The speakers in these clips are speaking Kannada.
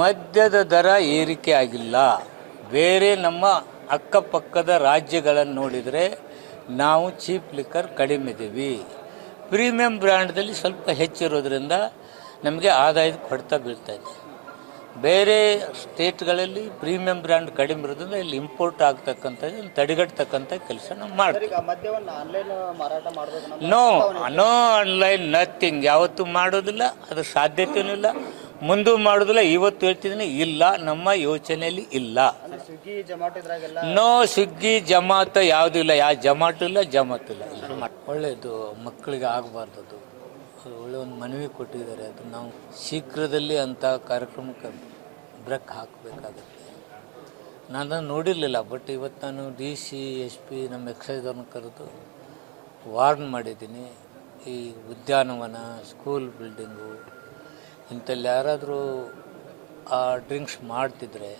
ಮದ್ಯದ ದರ ಏರಿಕೆ ಆಗಿಲ್ಲ. ಬೇರೆ ನಮ್ಮ ಅಕ್ಕಪಕ್ಕದ ರಾಜ್ಯಗಳನ್ನು ನೋಡಿದರೆ ನಾವು ಚೀಪ್ ಲಿಕ್ಕರ್ ಕಡಿಮೆ ಇದ್ದೀವಿ ಪ್ರೀಮಿಯಂ ಬ್ರ್ಯಾಂಡ್ದಲ್ಲಿ ಸ್ವಲ್ಪ ಹೆಚ್ಚಿರೋದ್ರಿಂದ ನಮಗೆ ಆದಾಯದ ಕೊಡ್ತಾ ಬೀಳ್ತಾ ಇದೆ. ಬೇರೆ ಸ್ಟೇಟ್ಗಳಲ್ಲಿ ಪ್ರೀಮಿಯಂ ಬ್ರ್ಯಾಂಡ್ ಕಡಿಮೆ ಇರೋದ್ರಿಂದ ಇಲ್ಲಿ ಇಂಪೋರ್ಟ್ ಆಗ್ತಕ್ಕಂಥದ್ದು ತಡೆಗಟ್ಟತಕ್ಕಂಥ ಕೆಲಸ ನಾವು ಮಾಡ್ತೀವಿ. ನೋ ನೋ ಆನ್ಲೈನ್ ನಥಿಂಗ್ ಯಾವತ್ತೂ ಮಾಡೋದಿಲ್ಲ. ಅದು ಸಾಧ್ಯತೆಯೂ ಇಲ್ಲ. ಮುಂದೂ ಮಾಡುದಿಲ್ಲ, ಇವತ್ತು ಹೇಳ್ತಿದ್ದೀನಿ, ಇಲ್ಲ, ನಮ್ಮ ಯೋಚನೆಯಲ್ಲಿ ಇಲ್ಲ. ನೋ ಸ್ವಿಗ್ಗಿ ಜಮಾತ ಯಾವುದೂ ಇಲ್ಲ ಯಾವ ಜಮಾಟ ಇಲ್ಲ, ಜಮಾತು ಇಲ್ಲ. ಒಳ್ಳೆಯದು ಮಕ್ಕಳಿಗೆ ಆಗಬಾರ್ದು ಅದು. ಒಳ್ಳೆ ಒಂದು ಮನವಿ ಕೊಟ್ಟಿದ್ದಾರೆ, ಅದು ನಾವು ಶೀಘ್ರದಲ್ಲಿ ಅಂಥ ಕಾರ್ಯಕ್ರಮಕ್ಕೆ ಬ್ರೇಕ್ ಹಾಕಬೇಕಾಗತ್ತೆ. ನಾನು ನೋಡಿರಲಿಲ್ಲ, ಬಟ್ ಇವತ್ತು ನಾನು ಡಿ ಸಿ, ಎಸ್ ಪಿ, ನಮ್ಮ ಎಕ್ಸೈಸ್ ಅವ್ರನ್ನ ಕರೆದು ವಾರ್ನ್ ಮಾಡಿದ್ದೀನಿ. ಈ ಉದ್ಯಾನವನ, ಸ್ಕೂಲ್ ಬಿಲ್ಡಿಂಗು ಇಂಥಲ್ಲಿ ಯಾರಾದರೂ ಆ ಡ್ರಿಂಕ್ಸ್ ಮಾಡ್ತಿದ್ರೆ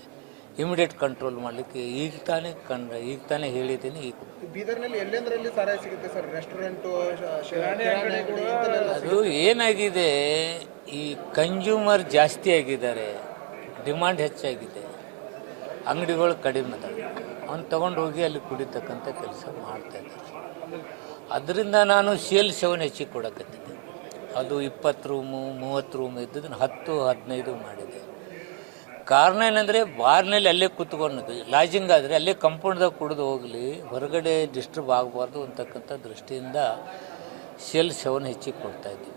ಇಮಿಡಿಯೇಟ್ ಕಂಟ್ರೋಲ್ ಮಾಡಲಿಕ್ಕೆ ಈಗ ತಾನೇ ಕಂಡ ಈಗ ತಾನೇ ಹೇಳಿದ್ದೀನಿ ಈಗ ಬೀದರ್ನಲ್ಲಿ ಎಲ್ಲೆಂದರಲ್ಲಿ ಸಾರಾಯಿ ಸಿಗುತ್ತೆ ಸರ್? ರೆಸ್ಟೋರೆಂಟು ಅದು ಏನಾಗಿದೆ ಈ ಕನ್ಸ್ಯೂಮರ್ ಜಾಸ್ತಿ ಆಗಿದ್ದಾರೆ ಡಿಮಾಂಡ್ ಹೆಚ್ಚಾಗಿದೆ ಅಂಗಡಿಗಳು ಕಡಿಮೆ ಅದ ಅವ್ನು ತಗೊಂಡು ಹೋಗಿ ಅಲ್ಲಿ ಕುಡಿತಕ್ಕಂಥ ಕೆಲಸ ಮಾಡ್ತಾ ಇದ್ದಾರೆ. ಅದರಿಂದ ನಾನು ಸೇಲ್ ಸೆವೆನ್ ಹೆಚ್ಚಿಗೆ ಕೊಡಕತ್ತಿದ್ದೆ ಅದು ಇಪ್ಪತ್ತು ರೂಮು, ಮೂವತ್ತು ರೂಮ್ ಇದ್ದದನ್ನು ಹತ್ತು, ಹದಿನೈದು ಮಾಡಿದೆ. ಕಾರಣ ಏನಂದರೆ ಬಾರ್ನಲ್ಲಿ ಅಲ್ಲೇ ಕೂತ್ಕೊಂಡು ಲಾಜಿಂಗ್ ಆದರೆ ಅಲ್ಲೇ ಕಂಪೌಂಡ್ದಾಗ ಕುಡಿದು ಹೋಗಲಿ, ಹೊರಗಡೆ ಡಿಸ್ಟರ್ಬ್ ಆಗಬಾರ್ದು ಅಂತಕ್ಕಂಥ ದೃಷ್ಟಿಯಿಂದ ಶೆಲ್ ಸೆವೆನ್ ಹೆಚ್ಚಿಗೆ ಕೊಡ್ತಾ ಇದ್ದೀವಿ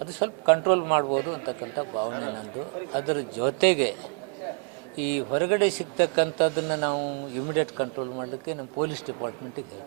ಅದು ಸ್ವಲ್ಪ ಕಂಟ್ರೋಲ್ ಮಾಡ್ಬೋದು ಅಂತಕ್ಕಂಥ ಭಾವನೆ ನಂದು ಅದರ ಜೊತೆಗೆ ಈ ಹೊರಗಡೆ ಸಿಗ್ತಕ್ಕಂಥದ್ದನ್ನು ನಾವು ಇಮಿಡಿಯೇಟ್ ಕಂಟ್ರೋಲ್ ಮಾಡಲಿಕ್ಕೆ ನಮ್ಮ ಪೊಲೀಸ್ ಡಿಪಾರ್ಟ್ಮೆಂಟಿಗೆ